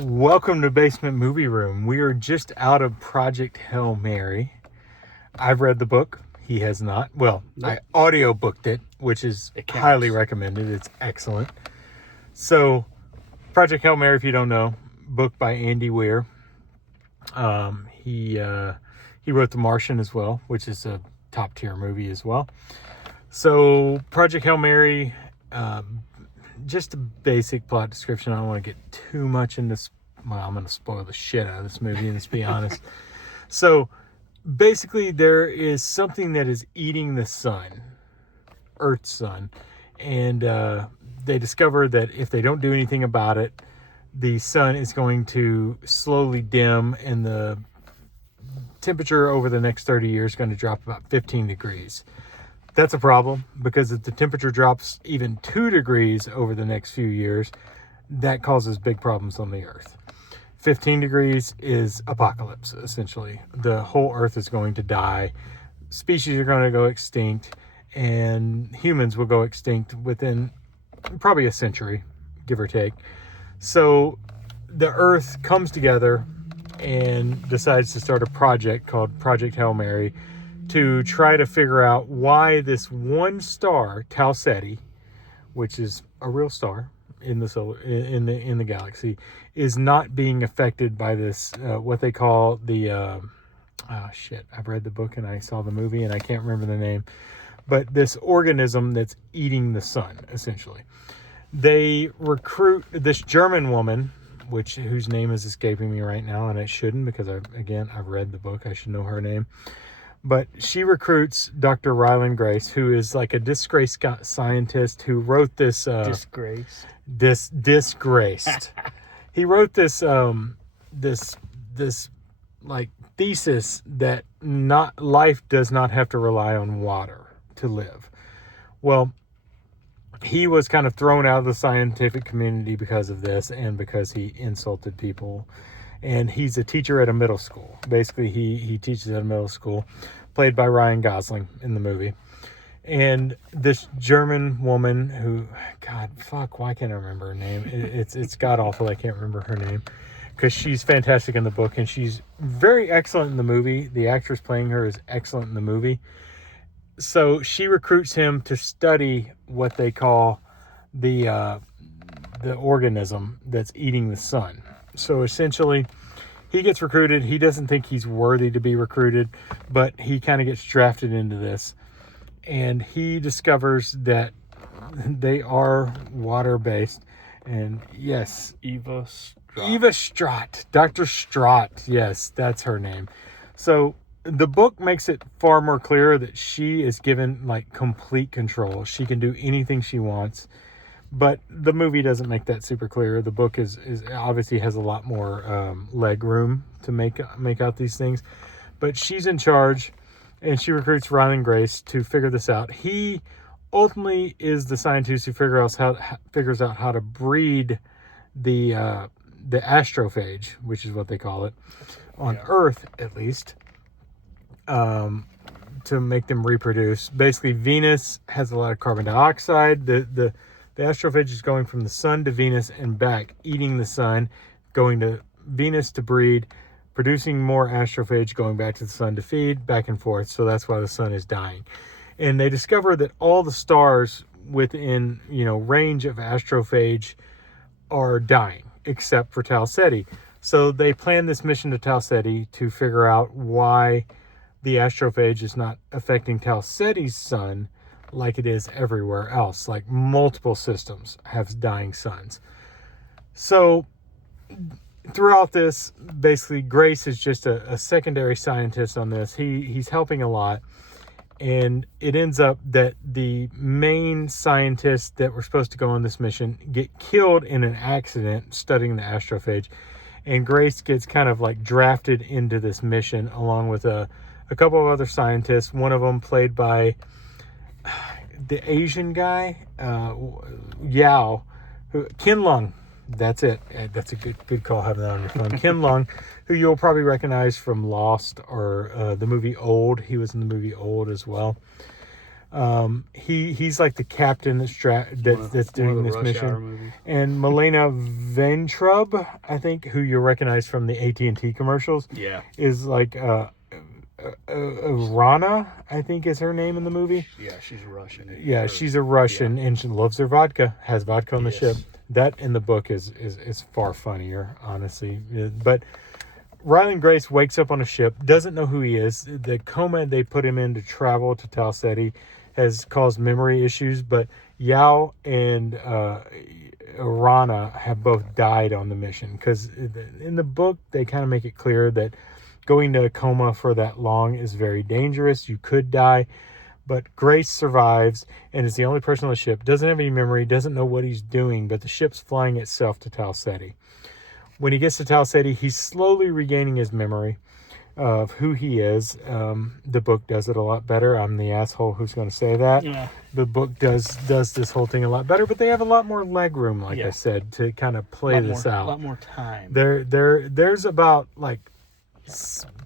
Welcome to Basement Movie Room. We are just out of Project Hail Mary. I've read the book. He has not. Well, Nope. I audio booked it, which is counts. highly recommended. It's excellent. So, Project Hail Mary, if you don't know, book by Andy Weir. He wrote The Martian as well, which is a top tier movie as well. So, Project Hail Mary, just a basic plot description. I don't want to get too much into well, I'm going to spoil the shit out of this movie, let's be honest. So basically there is something that is eating the sun, Earth's sun, and they discover that if they don't do anything about it, the sun is going to slowly dim and the temperature over the next 30 years is going to drop about 15 degrees. That's a problem because if the temperature drops even 2 degrees over the next few years, that causes big problems on the Earth. 15 degrees is apocalypse, essentially. The whole Earth is going to die. Species are going to go extinct, and humans will go extinct within probably a century, give or take. So the Earth comes together and decides to start a project called Project Hail Mary to try to figure out why this one star, Tau Ceti, which is a real star in the solar in the galaxy, is not being affected by this what they call the I've read the book and I saw the movie and I can't remember the name, but this organism that's eating the sun, essentially. They recruit this German woman, whose name is escaping me right now, and it shouldn't because I've read the book. I should know her name. But she recruits Dr. Ryland Grace, who is like a disgraced scientist who wrote this... disgraced. He wrote this like thesis that life does not have to rely on water to live. Well, he was kind of thrown out of the scientific community because of this and because he insulted people. And he's a teacher at a middle school. Basically, he teaches at a middle school, played by Ryan Gosling in the movie. And this German woman who, why can't I remember her name? It's god-awful I can't remember her name. Because she's fantastic in the book, and she's very excellent in the movie. The actress playing her is excellent in the movie. So she recruits him to study what they call the organism that's eating the sun. So essentially, he gets recruited. He doesn't think he's worthy to be recruited, but he kind of gets drafted into this. And he discovers that they are water-based. And yes, Eva Stratt. Dr. Stratt. Yes, that's her name. So the book makes it far more clear that she is given like complete control. She can do anything she wants. But the movie doesn't make that super clear. The book is obviously has a lot more leg room to make out these things. But she's in charge, and she recruits Ryland Grace to figure this out. He ultimately is the scientist who figures out how to breed the astrophage, which is what they call it, on Earth at least, to make them reproduce. Basically, Venus has a lot of carbon dioxide. The astrophage is going from the sun to Venus and back, eating the sun, going to Venus to breed, producing more astrophage, going back to the sun to feed, back and forth. So that's why the sun is dying. And they discover that all the stars within, range of astrophage are dying, except for Tau Ceti. So they plan this mission to Tau Ceti to figure out why the astrophage is not affecting Tau Ceti's sun like it is everywhere else. Like multiple systems have dying suns. So throughout this, basically Grace is just a secondary scientist on this. He's helping a lot. And it ends up that the main scientists that were supposed to go on this mission get killed in an accident studying the astrophage. And Grace gets kind of like drafted into this mission along with a couple of other scientists. One of them played by the Asian guy, Yao, Ken Lung. That's it. That's a good call having that on your phone. Ken Lung, who you'll probably recognize from Lost or the movie Old. He was in the movie Old as well. He's like the captain that's doing this mission. And Milena Ventrub, I think, who you recognize from the AT&T commercials, is like Rana, I think is her name in the movie. Yeah, she's Russian. Yeah, she's a Russian, and she loves her vodka. Has vodka on the ship. That in the book is far funnier, honestly. But Ryland Grace wakes up on a ship, doesn't know who he is. The coma they put him in to travel to Tal Ceti has caused memory issues, but Yao and Rana have both died on the mission, because in the book they kind of make it clear that going to a coma for that long is very dangerous. You could die. But Grace survives and is the only person on the ship, doesn't have any memory, doesn't know what he's doing, but the ship's flying itself to Tal Ceti. When he gets to Tal Ceti, he's slowly regaining his memory of who he is. The book does it a lot better. I'm the asshole who's going to say that. Yeah. The book does this whole thing a lot better, but they have a lot more leg room, like I said, to kind of play this out. A lot more time. There's about like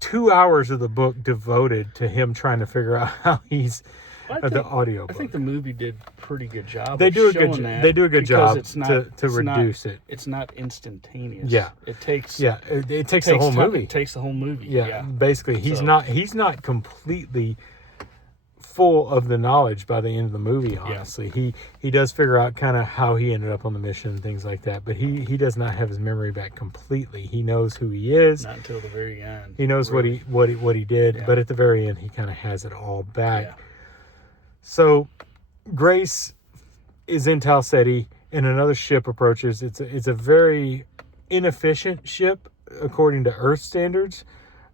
2 hours of the book devoted to him trying to figure out how he's the audio book. I think the movie did a pretty good job. They do a good job to reduce it. It's not instantaneous. Yeah, it takes. Yeah, it takes the whole movie. It takes the whole movie. Yeah. Basically, he's not completely full of the knowledge by the end of the movie. Honestly, he does figure out kind of how he ended up on the mission and things like that, but he does not have his memory back completely. He knows who he is. Not until the very end. He knows what he did, but at the very end he kind of has it all back. Yeah. So Grace is in Tal Ceti and another ship approaches. It's a very inefficient ship according to Earth standards.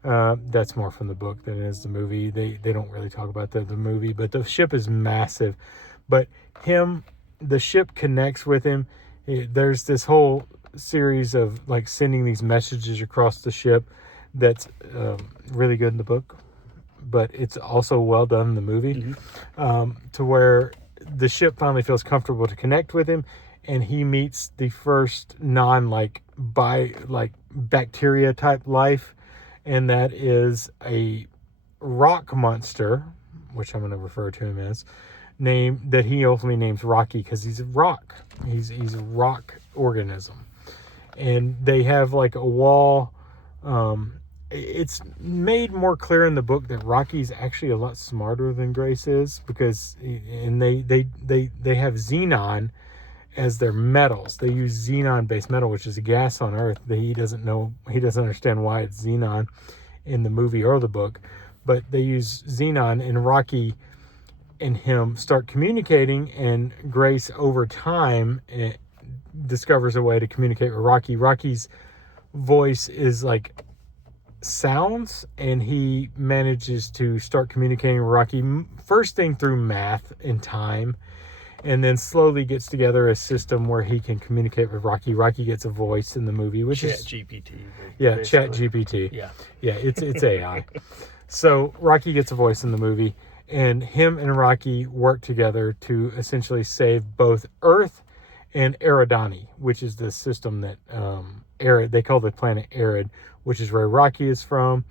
That's more from the book than it is the movie. They don't really talk about the movie, but the ship is massive. But the ship connects with him. There's this whole series of like sending these messages across the ship that's really good in the book, but it's also well done in the movie. To where the ship finally feels comfortable to connect with him, and he meets the first bacteria type life. And that is a rock monster, which I'm going to refer to him as, that he ultimately names Rocky because he's a rock. He's a rock organism. And they have like a wall. It's made more clear in the book that Rocky's actually a lot smarter than Grace is, because they have xenon as their metals. They use xenon-based metal, which is a gas on Earth that he doesn't understand why it's xenon in the movie or the book, but they use xenon, and Rocky and him start communicating, and Grace over time discovers a way to communicate with Rocky. Rocky's voice is like sounds, and he manages to start communicating with Rocky, first thing through math and time, and then slowly gets together a system where he can communicate with Rocky. Rocky gets a voice in the movie, which is GPT. Yeah, Chat GPT. Yeah, it's AI. So Rocky gets a voice in the movie, and him and Rocky work together to essentially save both Earth and Eridani, which is the system that they call the planet Erid, which is where Rocky is from.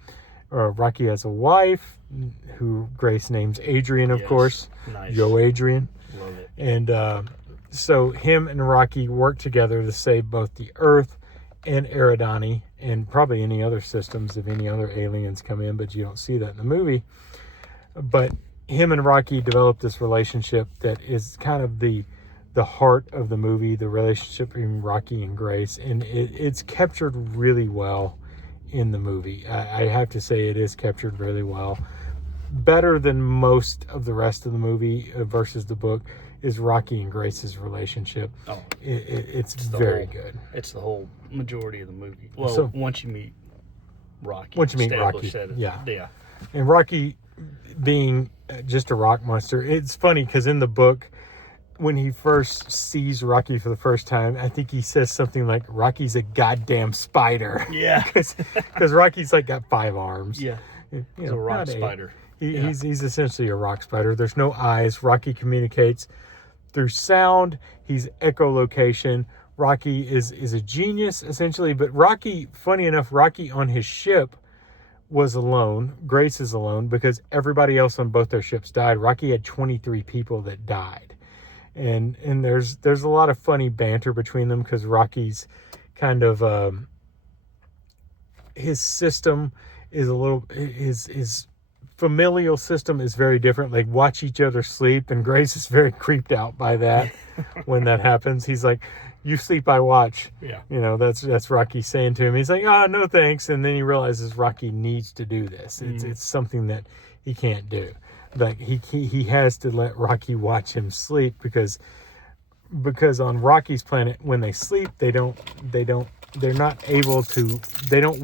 Rocky has a wife who Grace names Adrian, of course. Nice. Yo, Adrian. Love it. And so him and Rocky work together to save both the Earth and Eridani, and probably any other systems if any other aliens come in, but you don't see that in the movie. But him and Rocky develop this relationship that is kind of the heart of the movie, the relationship between Rocky and Grace, and it's captured really well in the movie. I have to say it is captured really well. Better than most of the rest of the movie versus the book is Rocky and Grace's relationship. Oh, it's very good. It's the whole majority of the movie. Well, once you meet Rocky. Yeah. And Rocky being just a rock monster, it's funny because in the book, when he first sees Rocky for the first time, I think he says something like, Rocky's a goddamn spider. Yeah. Because Rocky's like got 5 arms. Yeah. He's a rock spider. He's essentially a rock spider. There's no eyes. Rocky communicates through sound. He's echolocation. Rocky is a genius, essentially. But Rocky, funny enough, Rocky on his ship was alone. Grace is alone because everybody else on both their ships died. Rocky had 23 people that died. And there's a lot of funny banter between them because Rocky's kind of his system is a little his familial system is very different. Like, watch each other sleep, and Grace is very creeped out by that when that happens. He's like, you sleep, I watch. Yeah. That's Rocky saying to him. He's like, oh, no thanks. And then he realizes Rocky needs to do this. It's something that he can't do. Like, he has to let Rocky watch him sleep because on Rocky's planet, when they sleep, they don't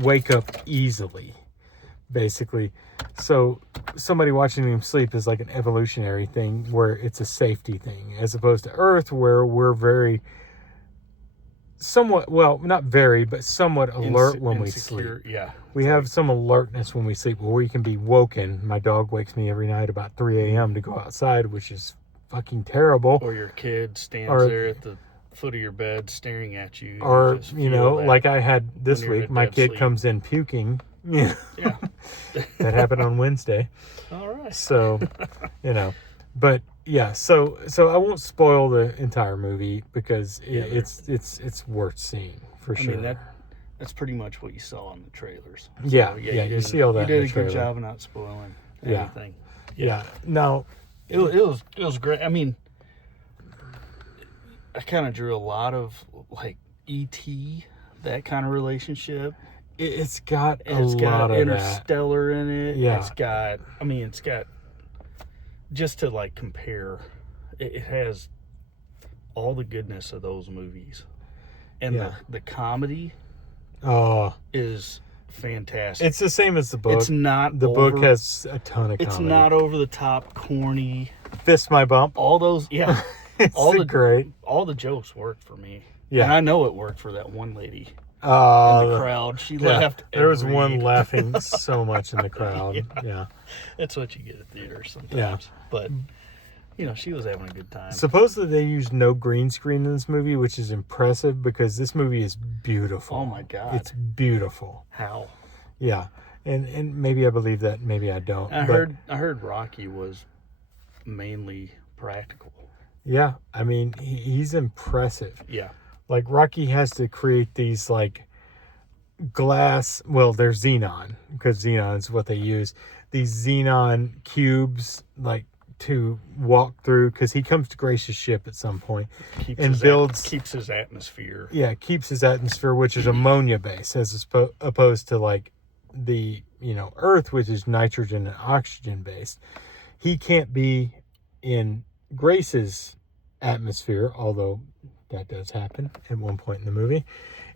wake up easily, basically. So somebody watching him sleep is like an evolutionary thing where it's a safety thing, as opposed to Earth, where we're somewhat alert when we sleep. Yeah. We have some alertness when we sleep where we can be woken. My dog wakes me every night about 3 a.m. to go outside, which is fucking terrible. Or your kid stands there at the foot of your bed staring at you. Or, like I had this week, my kid comes in puking. Yeah. That happened on Wednesday. All right. So, but yeah, so I won't spoil the entire movie because it's worth seeing for sure. I mean, that's pretty much what you saw in the trailers. So, you see all that. You did a good job of not spoiling anything. Yeah. No, it was great. I mean, I kind of drew a lot of like E.T., that kind of relationship. It's got Interstellar in it. Yeah. It's got just to like compare, it has all the goodness of those movies. And the comedy is fantastic. It's the same as the book. It's not the book has a ton of comedy. It's not over the top, corny. Fist my bump. All those, yeah. Great. All the jokes worked for me. Yeah. And I know it worked for that one lady in the crowd. She laughed. There was one laughing so much in the crowd. Yeah. That's what you get at theaters sometimes. Yeah. But, she was having a good time. Supposedly they used no green screen in this movie, which is impressive because this movie is beautiful. Oh, my God. It's beautiful. How? Yeah. And maybe I believe that, maybe I don't. I heard Rocky was mainly practical. Yeah. I mean, he's impressive. Yeah. Like, Rocky has to create these, like, glass... Well, they're xenon, because xenon is what they use. These xenon cubes, like, to walk through, because he comes to Grace's ship at some point. Keeps his atmosphere. Yeah, keeps his atmosphere, which is ammonia-based, as opposed to, like, the, Earth, which is nitrogen and oxygen-based. He can't be in Grace's atmosphere, although... that does happen at one point in the movie.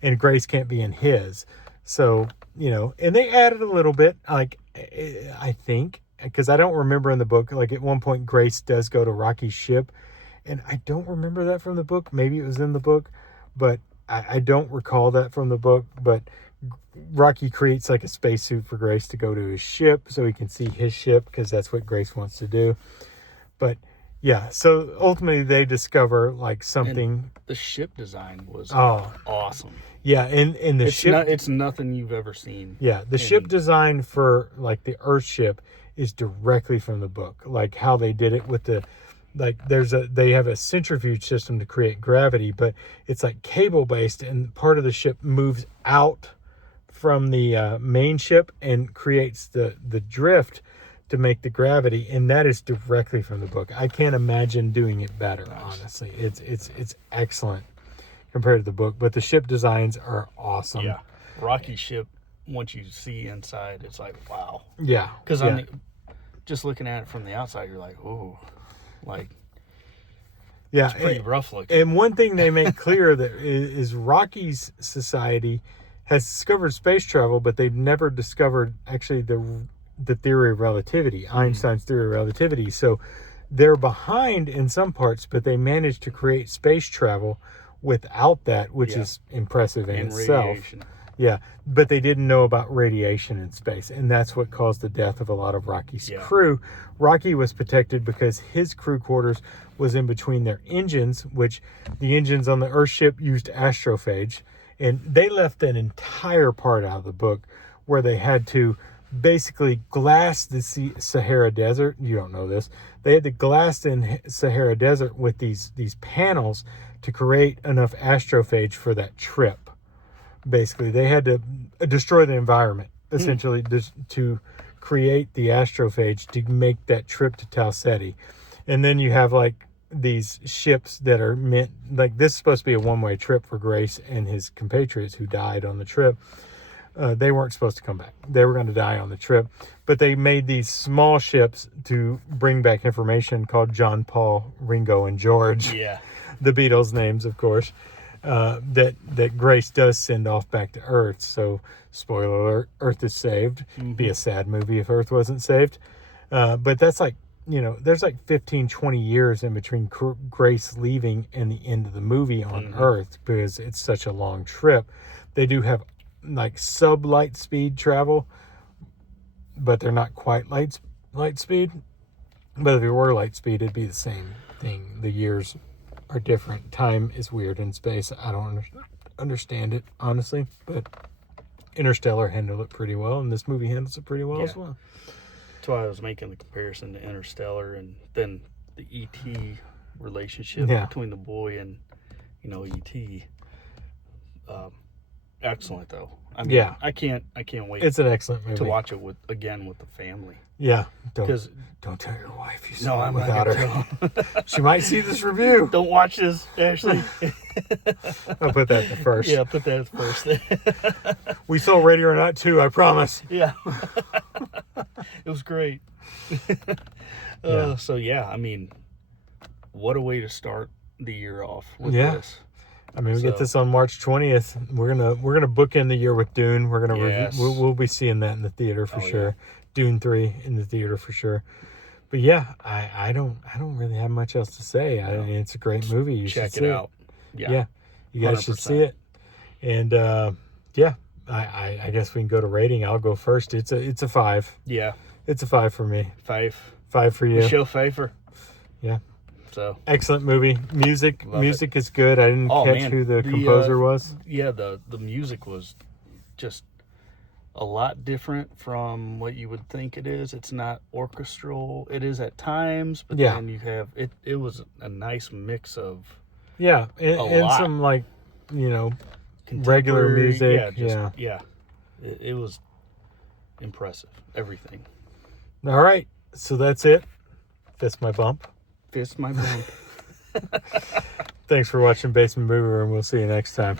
And Grace can't be in his. So, and they added a little bit, like, I think, because I don't remember in the book, like, at one point Grace does go to Rocky's ship. And I don't remember that from the book. Maybe it was in the book, but I don't recall that from the book. But Rocky creates, like, a spacesuit for Grace to go to his ship so he can see his ship, because that's what Grace wants to do. But... yeah, so ultimately they discover, like, something... and the ship design was awesome. Yeah, and the ship... it's nothing you've ever seen. Yeah, the ship design for, like, the Earth ship is directly from the book. Like, how they did it with the... like, they have a centrifuge system to create gravity, but it's, like, cable-based, and part of the ship moves out from the main ship and creates the drift to make the gravity, and that is directly from the book. I can't imagine doing it better, honestly. It's excellent compared to the book, but the ship designs are awesome. Yeah. Rocky's ship, once you see inside, it's like, wow. Yeah. Because just looking at it from the outside, you're like, oh, like, it's pretty rough looking. And one thing they make clear that is Rocky's society has discovered space travel, but they've never discovered actually the theory of relativity, Einstein's theory of relativity. So they're behind in some parts, but they managed to create space travel without that, which is impressive in itself. Radiation. Yeah, but they didn't know about radiation in space, and that's what caused the death of a lot of Rocky's crew. Rocky was protected because his crew quarters was in between their engines, which the engines on the Earth ship used astrophage, and they left an entire part out of the book where they had to basically glassed the Sahara Desert. You don't know this. They had to glass in Sahara Desert with these panels to create enough astrophage for that trip. Basically, they had to destroy the environment, essentially, to create the astrophage to make that trip to Tau Ceti. And then you have like these ships that are meant, like this is supposed to be a one-way trip for Grace and his compatriots who died on the trip. They weren't supposed to come back. They were going to die on the trip. But they made these small ships to bring back information called John, Paul, Ringo, and George. Yeah. The Beatles' names, of course. That Grace does send off back to Earth. So, spoiler alert, Earth is saved. Be a sad movie if Earth wasn't saved. But that's like, there's like 15, 20 years in between Grace leaving and the end of the movie on Earth because it's such a long trip. They do have like sub-light speed travel, but they're not quite light speed. But if it were light speed, it'd be the same thing. The years are different. Time is weird in space. I don't understand it, honestly, but Interstellar handled it pretty well, and this movie handles it pretty well as well. That's why I was making the comparison to Interstellar and then the E.T. relationship between the boy and, E.T. Excellent though. I mean, I can't wait. It's an excellent movie to watch it with the family. Yeah, don't tell your wife you saw I'm it without her. She might see this review. Don't watch this, Ashley. I'll put that first. Yeah, put that first. We saw Ready or Not 2, I promise. Yeah, it was great. So I mean, what a way to start the year off with this. I mean, we get this on March 20th. We're gonna book in the year with Dune. We're gonna review. We'll be seeing that in the theater for sure. Yeah. Dune 3 in the theater for sure. But yeah, I don't really have much else to say. I mean, it's a great movie. You check should see it out. Yeah, you guys 100%. should see it. And I guess we can go to rating. I'll go first. It's a 5. Yeah, it's a 5 for me. 5 for you. Michelle Pfeiffer. Yeah. So excellent movie. Music is good. I didn't catch who the composer was. Yeah, the music was just a lot different from what you would think it is. It's not orchestral. It is at times, but then you have it. It was a nice mix of and some like regular music. It was impressive. Everything. All right, so that's it. That's my bump. Fist my bump. Thanks for watching Basement Movie Room. We'll see you next time.